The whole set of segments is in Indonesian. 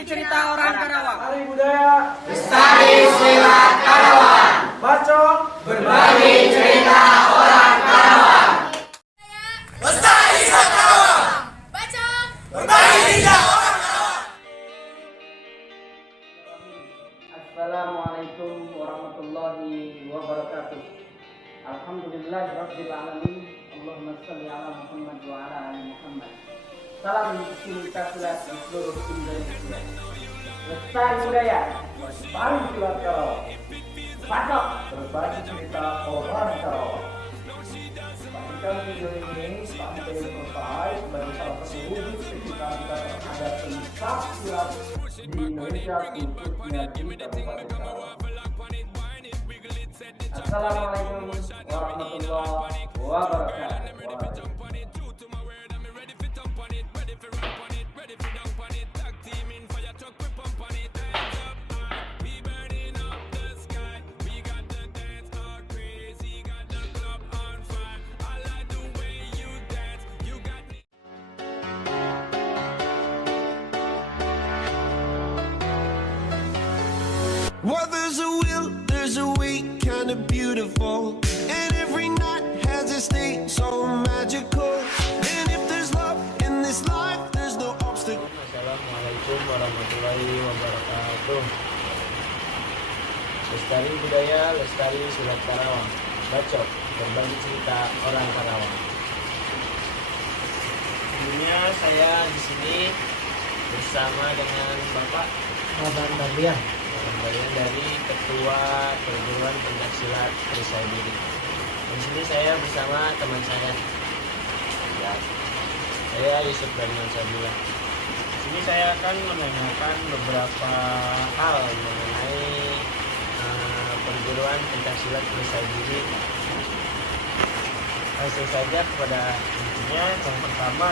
Berbagi cerita orang Karawang. Hari budaya Lestari Silat Karawang. Bacok Berbagi cerita orang Karawang. Lestari Silat Karawang. Bacok Berbagi cerita orang Karawang. Assalamualaikum warahmatullahi wabarakatuh. Alhamdulillahirabbil alamin. Allahumma shalli ala Muhammad wa ala ali Muhammad. Salam cinta silat dan seluruh Indonesia. Lestari budaya, lestari silat Karawang. Bacok berbagi cerita orang Karawang. Pastikan video ini sampai selesai sebagai salah satu wujud kecintaan kita terhadap pencak silat di Indonesia, khususnya di Kabupaten Karawang. Assalamualaikum warahmatullahi wabarakatuh. Well, there's a will, there's a way, kinda beautiful. And every night has a state so magical. And if there's love in this life, there's no obstacle. Assalamualaikum warahmatullahi wabarakatuh. Lestari budaya, lestari silat Karawang. Bacok, berbagi cerita orang Karawang. Sebelumnya saya di sini bersama dengan Bapak Abang Bandian. Bagian dari Ketua Perguruan Pencaksilat Perisai Diri. Di sini saya bersama teman saya. Ya, saya Yusuf Daniel Sabila. Di sini saya akan menanyakan beberapa hal mengenai Perguruan Pencaksilat Perisai Diri. Langsung saja kepada intinya. Yang pertama,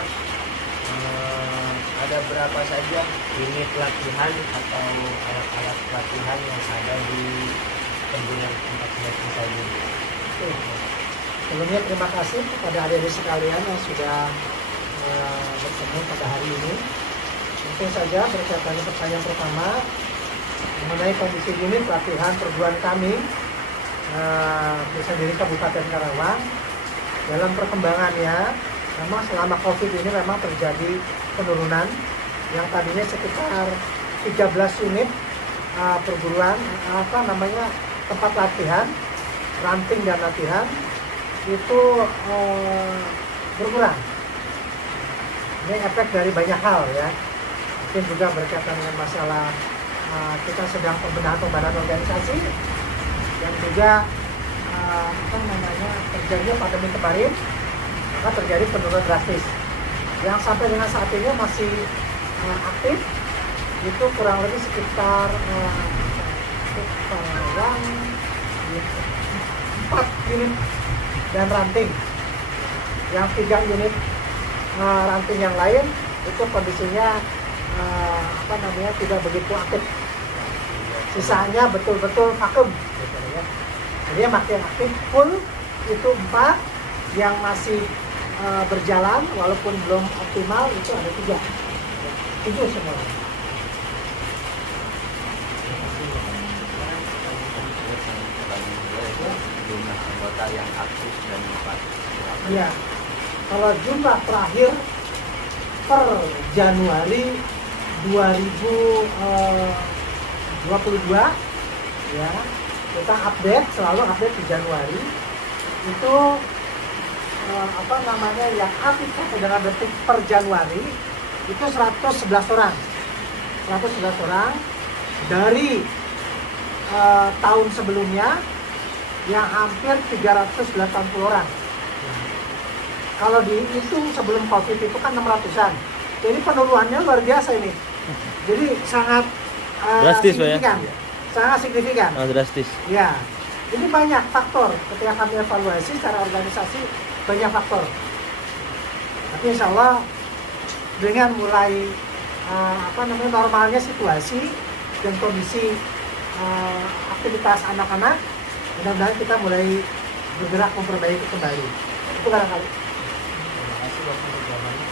ada berapa saja unit latihan atau alat-alat latihan yang ada di Perguruan Pencaksilat Perisai Diri? Sebelumnya terima kasih kepada adik-adik sekalian yang sudah bertemu pada hari ini. Mungkin saja berkaitan dengan pertanyaan pertama mengenai kondisi unit latihan perguruan kami Perisai Diri Kabupaten Karawang. Dalam perkembangannya, memang selama COVID ini memang terjadi penurunan yang tadinya sekitar 13 unit perguruan tempat latihan, ranting dan latihan itu berkurang. Ini efek dari banyak hal ya. Mungkin juga berkaitan dengan masalah kita sedang pembenahan organisasi dan juga terjadinya pandemi kemarin, maka terjadi penurunan drastis. Yang sampai dengan saat ini masih aktif itu kurang lebih sekitar 4 unit dan ranting. Yang 3 unit ranting yang lain itu kondisinya tidak begitu aktif. Sisanya betul-betul vakum gitu ya. Jadi yang makin aktif full itu 4, yang masih berjalan walaupun belum optimal itu ada 3. Itu semua. Jumlah anggota yang aktif dan Iya. Kalau jumlah terakhir per Januari 2022 ya, kita selalu update di Januari itu yang aktif sampai dengan detik per Januari itu 111 orang. 111 orang dari tahun sebelumnya yang hampir 380 orang. Kalau dihitung sebelum COVID itu kan 600-an. Jadi penurunannya luar biasa ini. Jadi sangat drastis, signifikan. ya? Sangat signifikan. Oh, drastis. Ya, ini banyak faktor. Ketika kami evaluasi secara organisasi, banyak faktor. Tapi insya Allah dengan mulai normalnya situasi dan kondisi aktivitas anak-anak, mudah-mudahan kita mulai bergerak memperbaiki kembali. Itu barangkali. Terima kasih waktu jawabannya.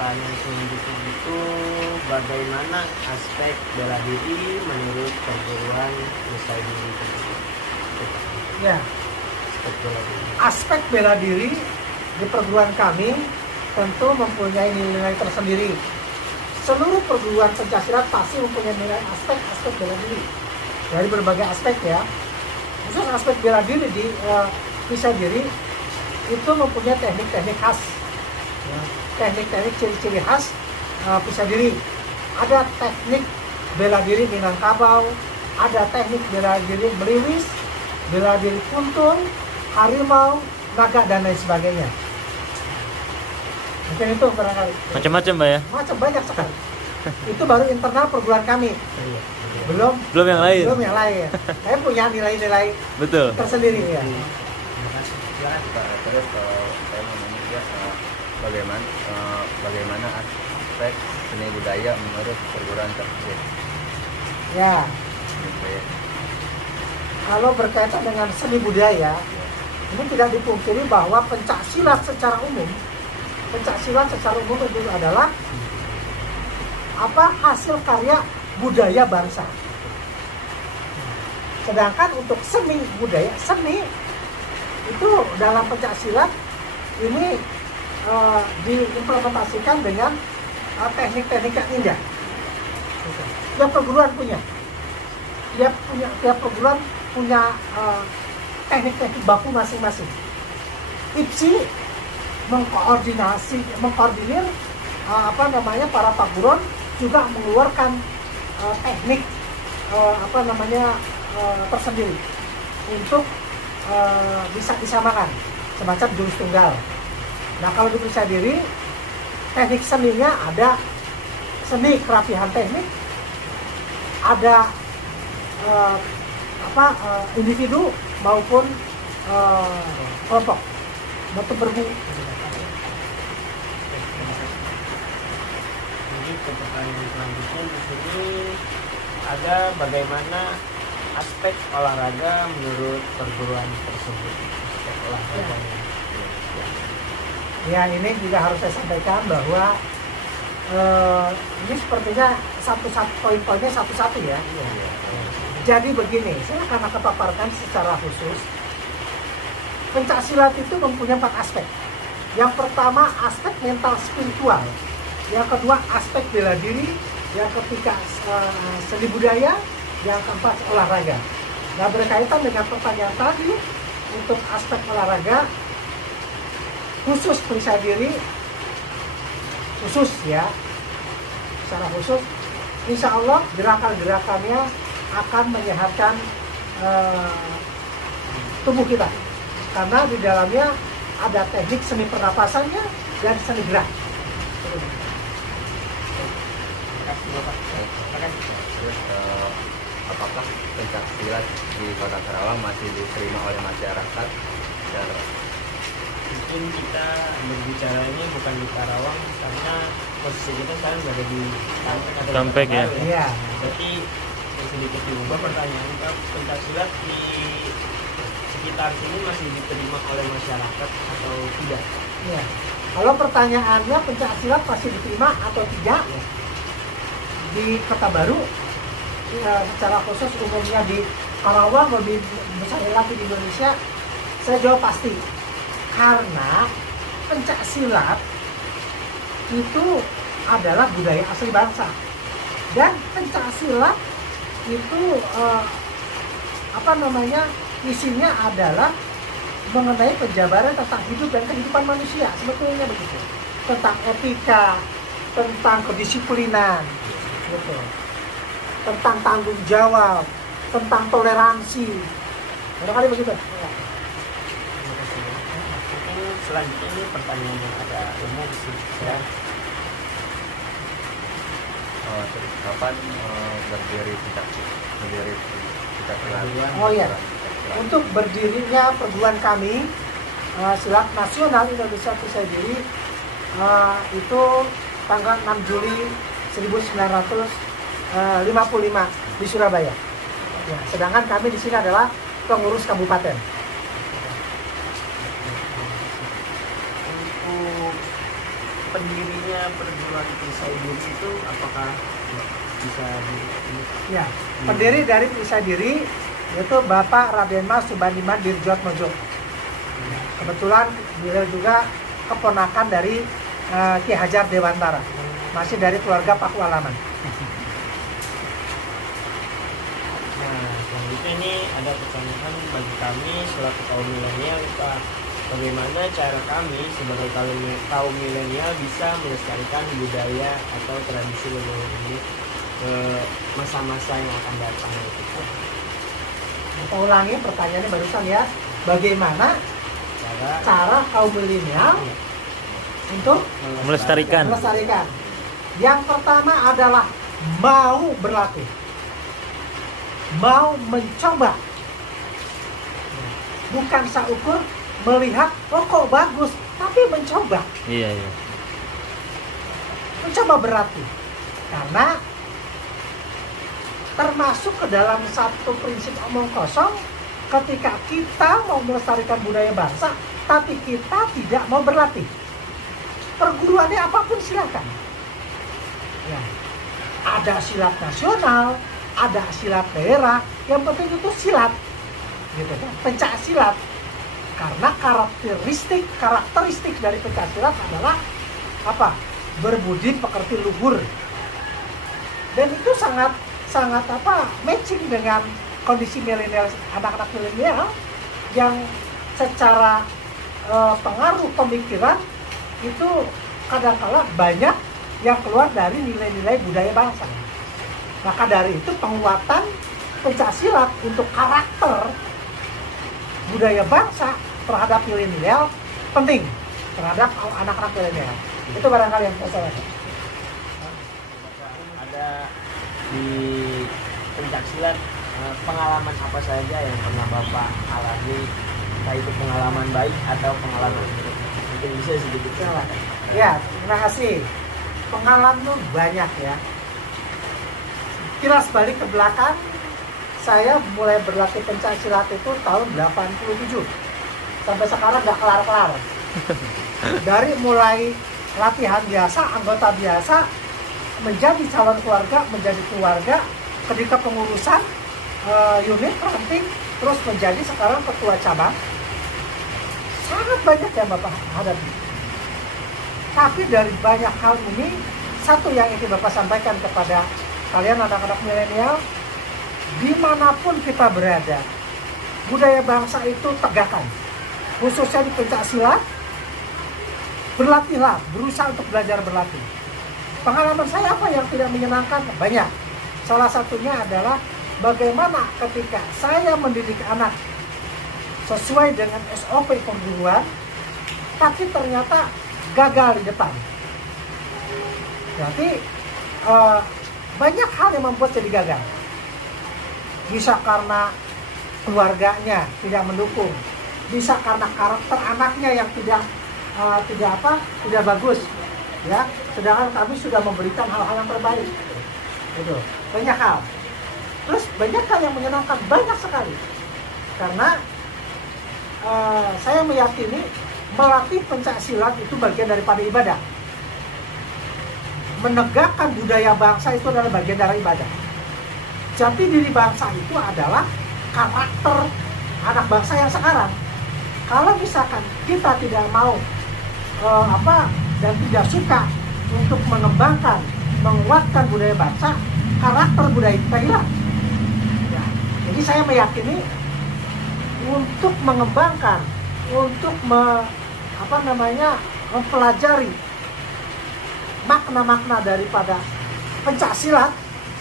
pertanyaan selanjutnya itu bagaimana aspek bela diri menurut perguruan Nusaidin tersebut? Ya, Aspek bela diri. aspek bela diri di perguruan kami tentu mempunyai nilai tersendiri. Seluruh perguruan pencaksilat pasti mempunyai nilai aspek bela diri dari berbagai aspek ya. Khusus aspek bela diri di Pisah Diri itu mempunyai teknik-teknik khas, ya. Teknik-teknik ciri-ciri khas Pisah Diri. Ada teknik bela diri Minangkabau, ada teknik bela diri Meliwis, bela diri Kuntul, Harimau, Naga dan lain sebagainya. Mungkin itu barangkali. Macam-macam Pak ya? Macam banyak sekali. Itu baru internal perguruan kami. Belum Belum yang lain. belum yang lain. Saya punya nilai-nilai Betul. tersendiri ya. Terus saya mau nanya dia bagaimana aspek seni budaya menurut perguruan tersebut. Ya, Gitu ya. kalau berkaitan dengan seni budaya, ini tidak dipungkiri bahwa pencaksilat secara umum itu adalah hasil karya budaya bangsa. Sedangkan untuk seni itu dalam pencaksilat ini diimplementasikan dengan teknik-teknik yang indah. Tiap perguruan punya. Tiap perguruan punya teknik-teknik baku masing-masing. IPSI mengkoordinir para pak buron juga mengeluarkan teknik tersendiri untuk bisa disamakan semacam jurus tunggal. Nah, kalau di Pisah Diri teknik seninya ada seni kerapihan teknik, ada individu maupun kelompok bentuk berbu. Jadi ke pertanyaan selanjutnya di sini ada bagaimana aspek olahraga menurut perguruan tersebut. Aspek olahraganya. Ya, ini juga harus saya sampaikan bahwa ini sepertinya poin-poinnya satu-satu ya. Jadi begini, saya akan paparkan secara khusus. Pencaksilat itu mempunyai 4 aspek. Yang pertama aspek mental spiritual, yang kedua aspek bela diri, yang ketiga seni budaya, yang keempat olahraga. Nah, berkaitan dengan pertanyaan tadi, untuk aspek olahraga khusus Pisah Diri, secara khusus, insya Allah gerakan-gerakannya akan menyehatkan tubuh kita, karena di dalamnya ada teknik seni pernapasannya dan seni gerak. Terus apakah pencaksilat di Kota Karawang masih diterima oleh masyarakat? Mungkin kita berbicara ini bukan di Karawang karena posisi kita sekarang berada di Tampek atau Tampek, ya. Baru Iya. Jadi sedikit diubah pertanyaan, pencaksilat di sekitar sini masih diterima oleh masyarakat atau tidak? Ya. Kalau pertanyaannya pencaksilat masih diterima atau tidak di Kota Baru, secara khusus umumnya di Karawang, lebih besar lagi di Indonesia, saya jawab pasti. Karena pencaksilat itu adalah budaya asli bangsa, dan pencaksilat itu isinya adalah mengenai penjabaran tentang hidup dan kehidupan manusia, sebetulnya begitu, tentang etika, tentang kedisiplinan, gitu, tentang tanggung jawab, tentang toleransi, barangkali begitu. Mungkin selanjutnya ini pertanyaan yang agak umum sih ya. Terus kapan berdiri pencaksilat? Oh iya, untuk berdirinya perguruan kami, Silat Nasional Indonesia Pisah Diri, itu tanggal 6 Juli 1955 di Surabaya. Ya, sedangkan kami di sini adalah pengurus kabupaten. Untuk pendirinya perguruan perisai diri itu apakah bisa Ya, pendiri dari perisai diri yaitu Bapak Raden Mas Subandiman Dirjotmojo. Kebetulan beliau juga keponakan dari Ki Hajar Dewantara, masih dari keluarga Pakualaman. Nah, selanjutnya ini ada pertanyaan bagi kami selaku kaum milenial, Pak. Bagaimana cara kami sebagai kaum milenial bisa melestarikan budaya atau tradisi leluhur ini ke masa-masa yang akan datang? Kita ulangi pertanyaannya barusan ya. Bagaimana cara kaum milenial untuk melestarikan. Yang pertama adalah mau berlatih, mau mencoba, bukan saukur melihat oh kok bagus, tapi mencoba. Iya. Mencoba berlatih, karena termasuk ke dalam satu prinsip omong kosong, ketika kita mau melestarikan budaya bangsa tapi kita tidak mau berlatih, perguruannya apapun silakan ya. Ada silat nasional, ada silat daerah, yang penting itu silat gitu kan, pencak silat. Karena karakteristik dari pencak silat adalah apa? Berbudi pekerti luhur. Dan itu sangat matching dengan kondisi milenial, anak-anak milenial yang secara pengaruh pemikiran itu kadang-kala banyak yang keluar dari nilai-nilai budaya bangsa. Maka dari itu penguatan pencaksilat untuk karakter budaya bangsa terhadap milenial penting, terhadap anak-anak milenial. Itu barangkali yang saya sampaikan. Ada di pencaksilat pengalaman apa saja yang pernah Bapak alami, entah itu pengalaman baik atau pengalaman buruk? Mungkin bisa sedikit ceritakan. Ya, terima kasih. Pengalaman banyak ya. Kilas balik ke belakang, saya mulai berlatih pencaksilat itu tahun 87. Sampai sekarang nggak kelar-kelar. Dari mulai latihan biasa, anggota biasa, menjadi calon keluarga, menjadi keluarga, ketika pengurusan unit ranting, terus menjadi sekarang ketua cabang. Sangat banyak yang Bapak hadapi. Tapi dari banyak hal ini, satu yang ingin Bapak sampaikan kepada kalian anak-anak milenial, dimanapun kita berada, budaya bangsa itu tegakkan. Khususnya di pencaksilat, berlatihlah, berusaha untuk belajar berlatih. Pengalaman saya apa yang tidak menyenangkan? Banyak. Salah satunya adalah bagaimana ketika saya mendidik anak sesuai dengan SOP perguruan, tapi ternyata gagal di depan. Berarti banyak hal yang membuat jadi gagal. Bisa karena keluarganya tidak mendukung, bisa karena karakter anaknya yang tidak bagus, ya. Sedangkan kami sudah memberikan hal-hal yang terbaik. Gitu. Banyak hal. Terus banyak hal yang menyenangkan, banyak sekali. Karena saya meyakini melatih pencaksilat itu bagian daripada ibadah. Menegakkan budaya bangsa itu adalah bagian dari ibadah. Jati diri bangsa itu adalah karakter anak bangsa yang sekarang. Kalau misalkan kita tidak mau dan tidak suka untuk mengembangkan, menguatkan budaya bangsa, karakter budaya kita hilang. Ya, jadi saya meyakini untuk mengembangkan, untuk mempelajari makna-makna daripada pencaksilat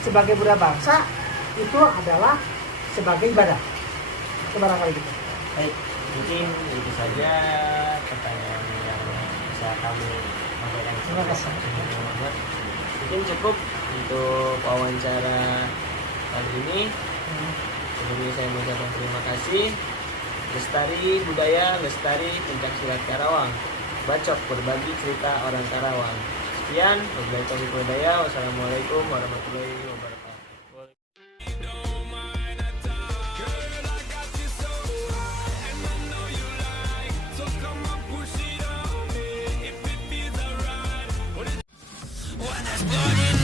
sebagai budaya bangsa itu adalah sebagai ibadah. Barangkali gitu. Baik, mungkin itu saja pertanyaan yang bisa kami sampaikan. Terima kasih. Mungkin cukup untuk wawancara kali ini. Sebelumnya saya mengucapkan terima kasih. Lestari budaya, lestari pencaksilat Karawang. Bacok berbagi cerita orang Karawang. Sekian, wabillahi taufiq wal hidayah. Wassalamualaikum warahmatullahi wabarakatuh.